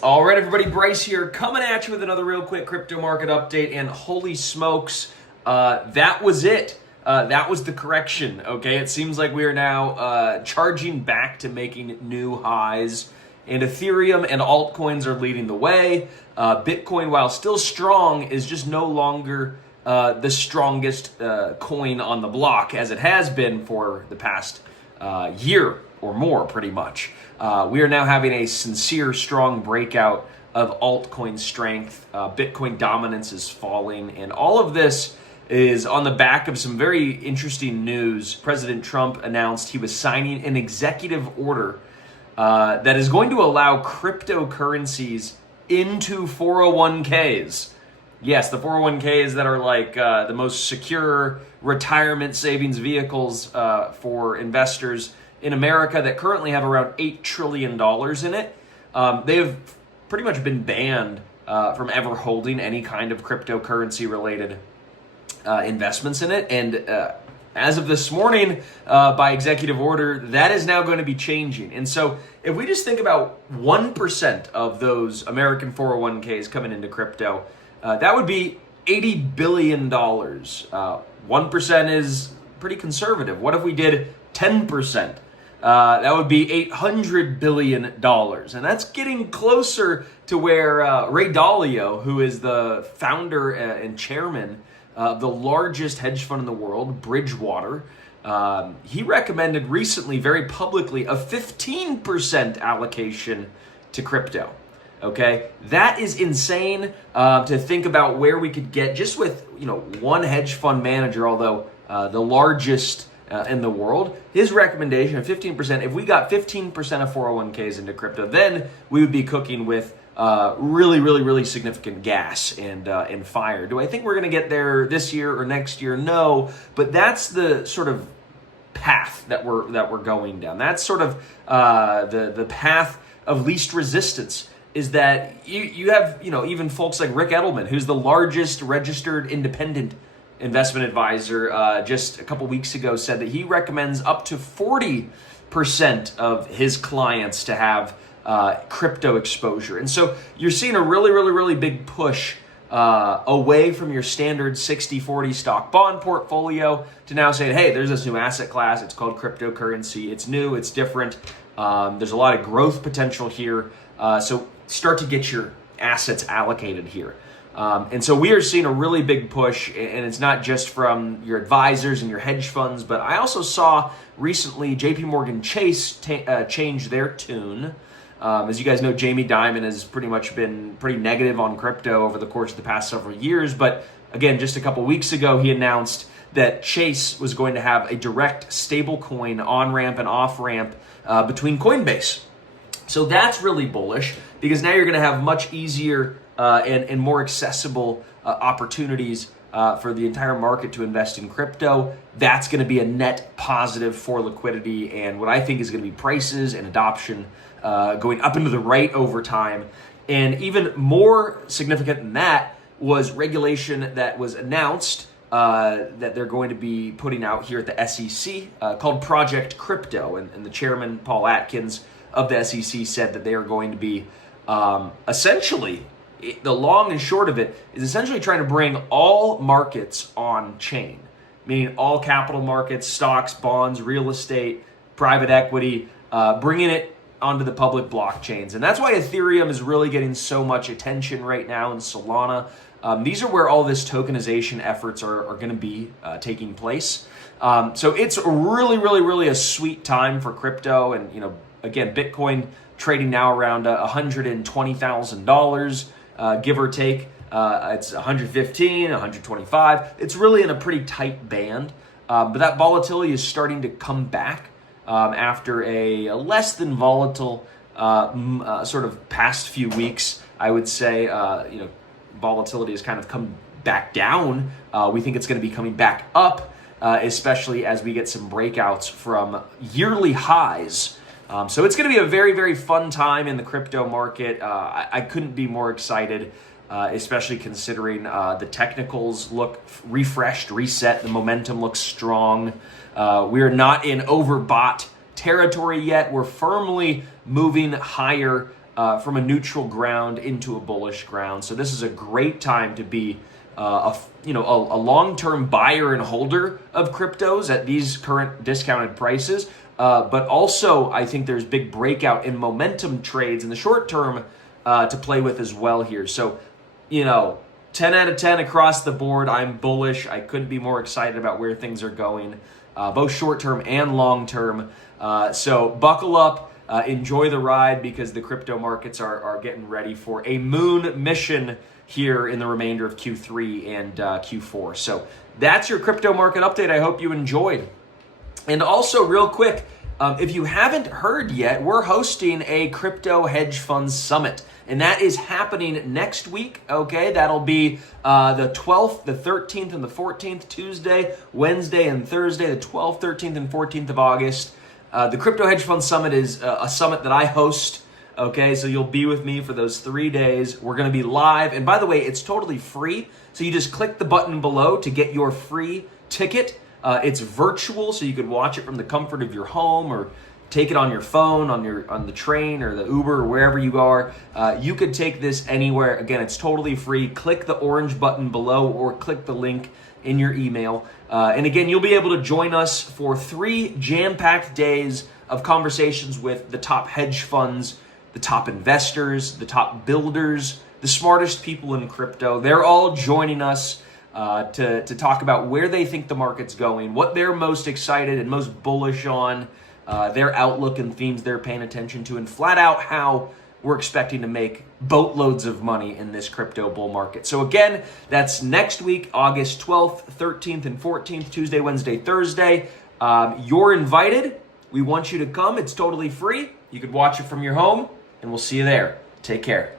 All right, everybody, Bryce here, coming at you with another real quick crypto market update, and holy smokes, that was it. That was the correction, okay? It seems like we are now charging back to making new highs, and Ethereum and altcoins are leading the way. Bitcoin, while still strong, is just no longer the strongest coin on the block, as it has been for the past year or more, pretty much. We are now having a sincere, strong breakout of altcoin strength. Bitcoin dominance is falling, and all of this is on the back of some very interesting news. President Trump announced he was signing an executive order that is going to allow cryptocurrencies into 401ks. Yes, the 401ks that are like the most secure retirement savings vehicles for investors in America that currently have around $8 trillion in it. They have pretty much been banned from ever holding any kind of cryptocurrency related investments in it. And as of this morning, by executive order, that is now going to be changing. And so if we just think about 1% of those American 401ks coming into crypto, that would be $80 billion. 1% is pretty conservative. What if we did 10%? That would be $800 billion. And that's getting closer to where Ray Dalio, who is the founder and chairman of the largest hedge fund in the world, Bridgewater, he recommended recently very publicly a 15% allocation to crypto. Okay, that is insane to think about where we could get just with one hedge fund manager, although the largest in the world. His recommendation of 15%. If we got 15% of 401ks into crypto, then we would be cooking with really significant gas and fire. Do I think we're going to get there this year or next year? No, but that's the sort of path that we're going down. That's sort of the path of least resistance. Is that you have even folks like Rick Edelman, who's the largest registered independent investment advisor, just a couple weeks ago said that he recommends up to 40% of his clients to have crypto exposure. And so you're seeing a really big push away from your standard 60-40 stock bond portfolio to now saying, hey, there's this new asset class. It's called cryptocurrency. It's new. It's different. There's a lot of growth potential here. So start to get your assets allocated here. And so we are seeing a really big push, and it's not just from your advisors and your hedge funds, but I also saw recently JP Morgan Chase change their tune. As you guys know, Jamie Dimon has pretty much been pretty negative on crypto over the course of the past several years. But again, just a couple weeks ago, he announced that Chase was going to have a direct stablecoin on-ramp and off-ramp between Coinbase. So that's really bullish because now you're going to have much easier and more accessible opportunities for the entire market to invest in crypto. That's going to be a net positive for liquidity and what I think is going to be prices and adoption going up into the right over time. And even more significant than that was regulation that was announced that they're going to be putting out here at the SEC called Project Crypto. And the chairman, Paul Atkins, of the SEC said that they are going to be essentially, the long and short of it is essentially trying to bring all markets on chain, meaning all capital markets, stocks, bonds, real estate, private equity, bringing it onto the public blockchains. And that's why Ethereum is really getting so much attention right now, and Solana. These are where all this tokenization efforts are going to be taking place. So it's really a sweet time for crypto. And, again, Bitcoin trading now around $120,000, give or take. It's 115, 125. It's really in a pretty tight band. But that volatility is starting to come back after a less than volatile sort of past few weeks. I would say, volatility has kind of come back down. We think it's going to be coming back up, especially as we get some breakouts from yearly highs. So it's going to be a very fun time in the crypto market. I couldn't be more excited, especially considering the technicals look refreshed, reset. The momentum looks strong. We're not in overbought territory yet. We're firmly moving higher from a neutral ground into a bullish ground. So this is a great time to be a long-term buyer and holder of cryptos at these current discounted prices. But also, I think there's big breakout in momentum trades in the short term to play with as well here. So, 10 out of 10 across the board. I'm bullish. I couldn't be more excited about where things are going, both short term and long term. So buckle up, enjoy the ride, because the crypto markets are getting ready for a moon mission here in the remainder of Q3 and Q4. So that's your crypto market update. I hope you enjoyed. And also, real quick, if you haven't heard yet, we're hosting a crypto hedge fund summit, and that is happening next week. Okay, that'll be the 12th, the 13th, and the 14th, Tuesday, Wednesday, and Thursday, the 12th, 13th, and 14th of August. The Crypto Hedge Fund Summit is a summit that I host. Okay, so you'll be with me for those 3 days. We're going to be live, and by the way, it's totally free. So you just click the button below to get your free ticket. It's virtual, so you could watch it from the comfort of your home, or take it on your phone, on the train or the Uber or wherever you are. You could take this anywhere. Again, it's totally free. Click the orange button below or click the link in your email. And again, you'll be able to join us for 3 jam-packed days of conversations with the top hedge funds, the top investors, the top builders, the smartest people in crypto. They're all joining us to talk about where they think the market's going, what they're most excited and most bullish on, their outlook and themes they're paying attention to, and flat out how we're expecting to make boatloads of money in this crypto bull market. So again, that's next week, August 12th, 13th, and 14th, Tuesday, Wednesday, Thursday. You're invited. We want you to come. It's totally free. You could watch it from your home, and we'll see you there. Take care.